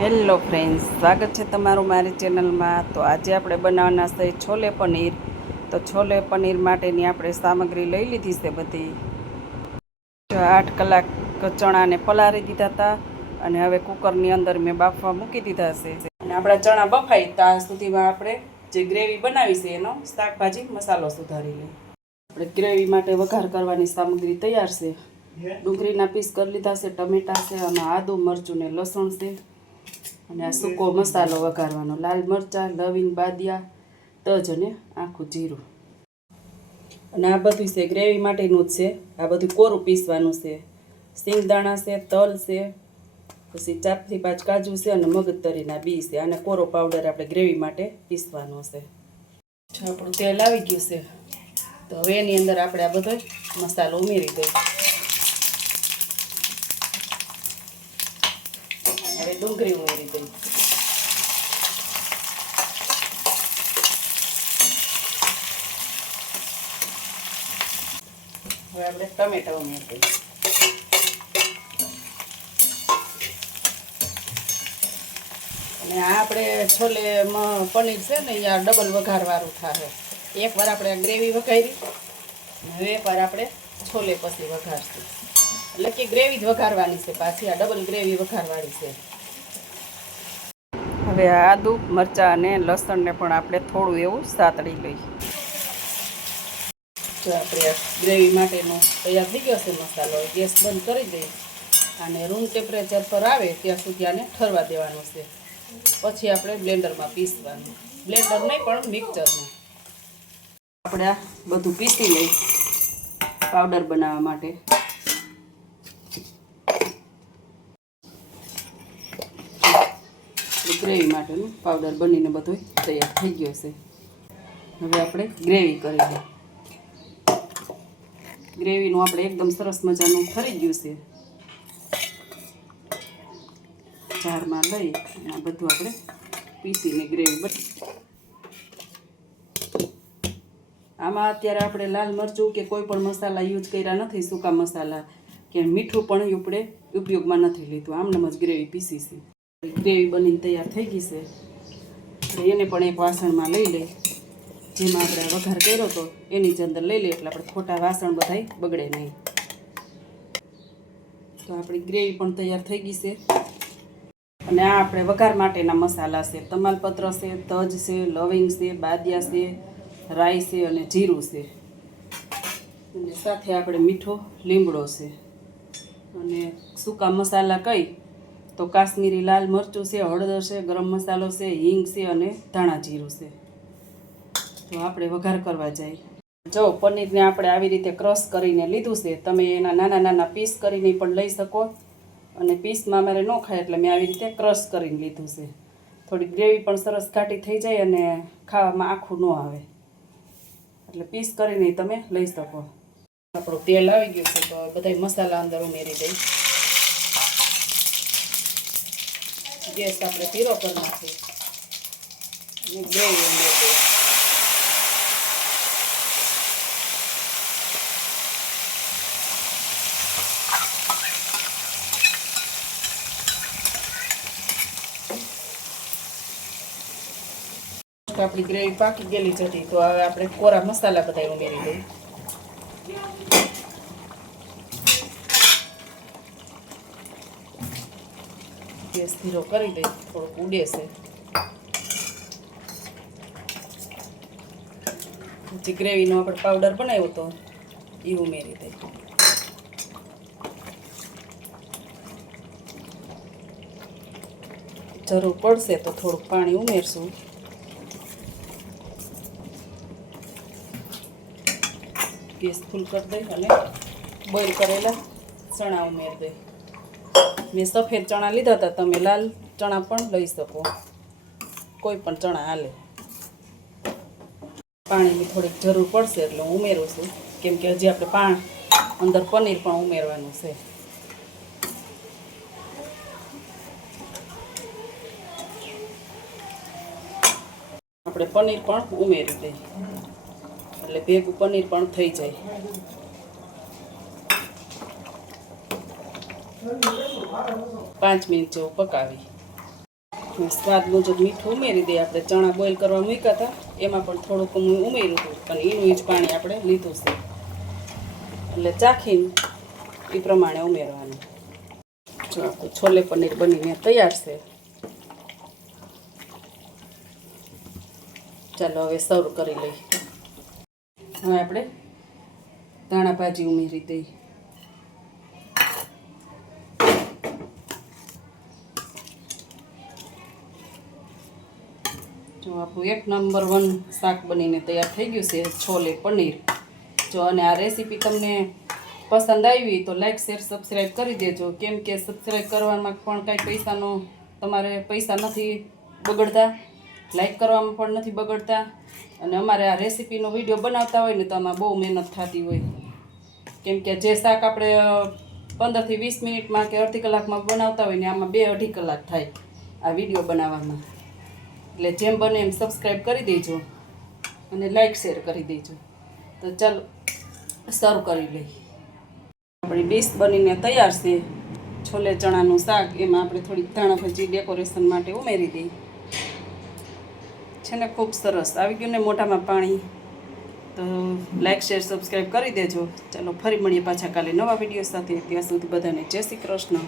Hello friends, સ્વાગત છે તમારું મારી ચેનલમાં। તો આજે આપણે બનાવવાના છે છોલે પનીર। તો છોલે પનીર માટેની આપણે સામગ્રી લઈ લીધી છે બધી। 8 કલાક ચણાને પલાળી દીધા હતા અને હવે કુકરની અંદર મેં બાફવા મૂકી દીધા છે। અને આપણા ચણા બફાય ત્યાં સુધીમાં આપણે જે ગ્રેવી બનાવી છે એનો શાકભાજી મસાલો સુધારી લઈએ। આપણે ગ્રેવી માટે વઘાર કરવાની સામગ્રી તૈયાર છે। ડુંગળીના પીસ કરી લીધા છે, ટમેટા છે, અને આદુ મરચું ને લસણ છે, અને આ સૂકો મસાલો વઘારવાનો, લાલ મરચાં, લવિંગ, બાદિયા, તજ અને આખું જીરું। અને આ બધું છે ગ્રેવી માટેનું જ છે। આ બધું કોરું પીસવાનું છે। સિંગદાણા છે, તલ છે, પછી 4 થી 5 કાજુ છે અને મગજતરીના બી છે। આને કોરો પાવડર આપણે ગ્રેવી માટે પીસવાનો છે। આપણું તેલ આવી ગયું છે, તો હવે એની અંદર આપણે આ બધો મસાલો ઉમેરી દઈએ। હવે ડુંગળી ઉમેરી દઈએ। હવે આપણે ટમેટા ઉમેરી દઈએ। અને આ આપણે છોલેમાં પનીર છે ને અહીંયા ડબલ વઘારવાળું થાય। એકવાર આપણે ગ્રેવી વઘારી, હવે એકવાર આપણે છોલે પછી વઘારશું। એટલે કે ગ્રેવી જ વઘારવાની છે, પાછી આ ડબલ ગ્રેવી વઘારવાની છે। હવે આદુ મરચાં અને લસણને પણ આપણે થોડું એવું સાતળી લઈએ। તો આપણે ગ્રેવી માટેનો તૈયાર થઈ ગયો છે મસાલો। ગેસ બંધ કરી દઈએ અને રૂમ ટેમ્પરેચર પર આવે ત્યાં સુધી આને ઠરવા દેવાનું છે। પછી આપણે બ્લેન્ડરમાં પીસવાનું, બ્લેન્ડર નહીં પણ મિક્સરમાં। આપણે આ બધું પીસી લઈએ પાવડર બનાવવા માટે। ગ્રેવી માટેનું પાવડર બનીને બધો તૈયાર થઈ ગયો છે। હવે આપણે ગ્રેવી કરી લઈએ। ગ્રેવીનું આપણે એકદમ સરસ મજાનું ઠરી ગયું છે। જારમાં લઈ અને આ બધું આપણે પીસીને ગ્રેવી બની। આમાં અત્યારે આપણે લાલ મરચું કે કોઈ પણ મસાલા યુઝ કર્યા નથી, સૂકા મસાલા કે મીઠું પણ આપણે ઉપયોગમાં નથી લીધું, આમનામ જ ગ્રેવી પીસી છે। ગ્રેવી બનીને તૈયાર થઈ ગઈ છે, એને પણ એક વાસણમાં લઈ લઈ। જેમાં આપણે વઘાર કર્યો હતો એની જ અંદર લઈ લઈએ, એટલે આપણે ખોટા વાસણ બધાય બગડે નહીં। તો આપણી ગ્રેવી પણ તૈયાર થઈ ગઈ છે। અને આ આપણે વઘાર માટેના મસાલા છે, તમાલપત્ર છે, તજ છે, લવિંગ છે, બાદિયા છે, રાઈ છે અને જીરું છે। અને સાથે આપણે મીઠો લીમડો છે, અને સૂકા મસાલા કઈ તો કાશ્મીરી લાલ મરચું છે, હળદર છે, ગરમ મસાલો છે, હિંગ છે અને ધાણા જીરું છે। તો આપણે વઘાર કરવા જઈએ। જો પનીરને આપણે આવી રીતે ક્રશ કરીને લીધું છે, તમે એના નાના નાના પીસ કરીને પણ લઈ શકો, અને પીસમાં અમારે ન ખાય એટલે મેં આવી રીતે ક્રશ કરીને લીધું છે। થોડી ગ્રેવી પણ સરસ ઘાટી થઈ જાય અને ખાવામાં આખું ન આવે, એટલે પીસ કરીને તમે લઈ શકો। આપણું તેલ આવી ગયું છે, તો બધા મસાલા અંદર ઉમેરી દઈએ। ગેસ આપણે ધીરો કરી નાખીએ અને ગ્રેવી ઉમેરી દઈએ। આપણી ગ્રેવી પાકી ગયેલી જ હતી, તો હવે આપણે કોરા મસાલા બધા ઉમેરી દઈએ। ગેસ ધીરો કરી દઈએ, થોડુંક ઉડે છે। જે ગ્રેવીનો આપણે પાવડર બનાવ્યો હતો એ ઉમેરી દઈએ। જરૂર પડશે તો થોડુંક પાણી ઉમેરશું। ગેસ ફૂલ કરી દઈ અને બોઇલ કરેલા ચણા ઉમેરી દઈ। મેં સફેદ ચણા લીધા હતા, તમે લાલ ચણા પણ લઈ શકો, કોઈ પણ ચણા હાલે। પાણીની થોડીક જરૂર પડશે એટલે હું ઉમેરું છું, કેમ કે હજી આપણે અંદર પનીર પણ ઉમેરવાનું છે। આપણે પનીર પણ ઉમેરી દઈએ, એટલે ભેગું પનીર પણ થઈ જાય। 5 મિનિટ જેવું પકાવી। સ્વાદ મુજબ મીઠું ઉમેરી દઈએ. આપણે ચણા બોઇલ કરવા મૂક્યા હતા એમાં પણ થોડુંક ઉમેર્યું હતું, પણ એનું જ પાણી આપણે લીધું છે, એટલે ચાખીને એ પ્રમાણે ઉમેરવાનું. જો આપણું છોલે પનીર બનીને તૈયાર છે. ચાલો હવે સર્વ કરી લઈએ. હવે આપણે ધાણા ભાજી ઉમેરી દઈએ. જો આપણું 1 નંબર 1 શાક બનીને તૈયાર થઈ ગયું છે, છોલે પનીર. જો અને આ રેસીપી તમને પસંદ આવી તો લાઈક શેર સબસ્ક્રાઈબ કરી દેજો, કેમ કે સબસ્ક્રાઈબ કરવામાં પણ કાંઈ પૈસાનો તમારે પૈસા નથી બગડતા, લાઈક કરવામાં પણ નથી બગડતા. અને અમારે આ રેસીપીનો વિડીયો બનાવતા હોય ને તો આમાં બહુ મહેનત થતી હોય, કેમ કે જે શાક આપણે 15 થી 20 મિનિટમાં કે અડધી કલાકમાં બનાવતા હોય ને આમાં 2-2.5 કલાક થાય આ વિડીયો બનાવવામાં. એટલે જેમ બને એમ સબસ્ક્રાઈબ કરી દેજો અને લાઈક શેર કરી દેજો. તો ચાલો સર્વ કરી લઈએ. આપણી ડીશ બનીને તૈયાર છે, છોલે ચણાનું શાક. એમાં આપણે થોડીક ધાણા ભાજી ડેકોરેશન માટે ઉમેરી દઈએ. છે ને ખૂબ સરસ આવી ગયું ને મોઢામાં પાણી. તો લાઈક શેર સબસ્ક્રાઈબ કરી દેજો. ચાલો ફરી મળીએ પાછા કાલે નવા વિડીયો સાથે. ત્યાં સુધી બધાને જય શ્રી કૃષ્ણ.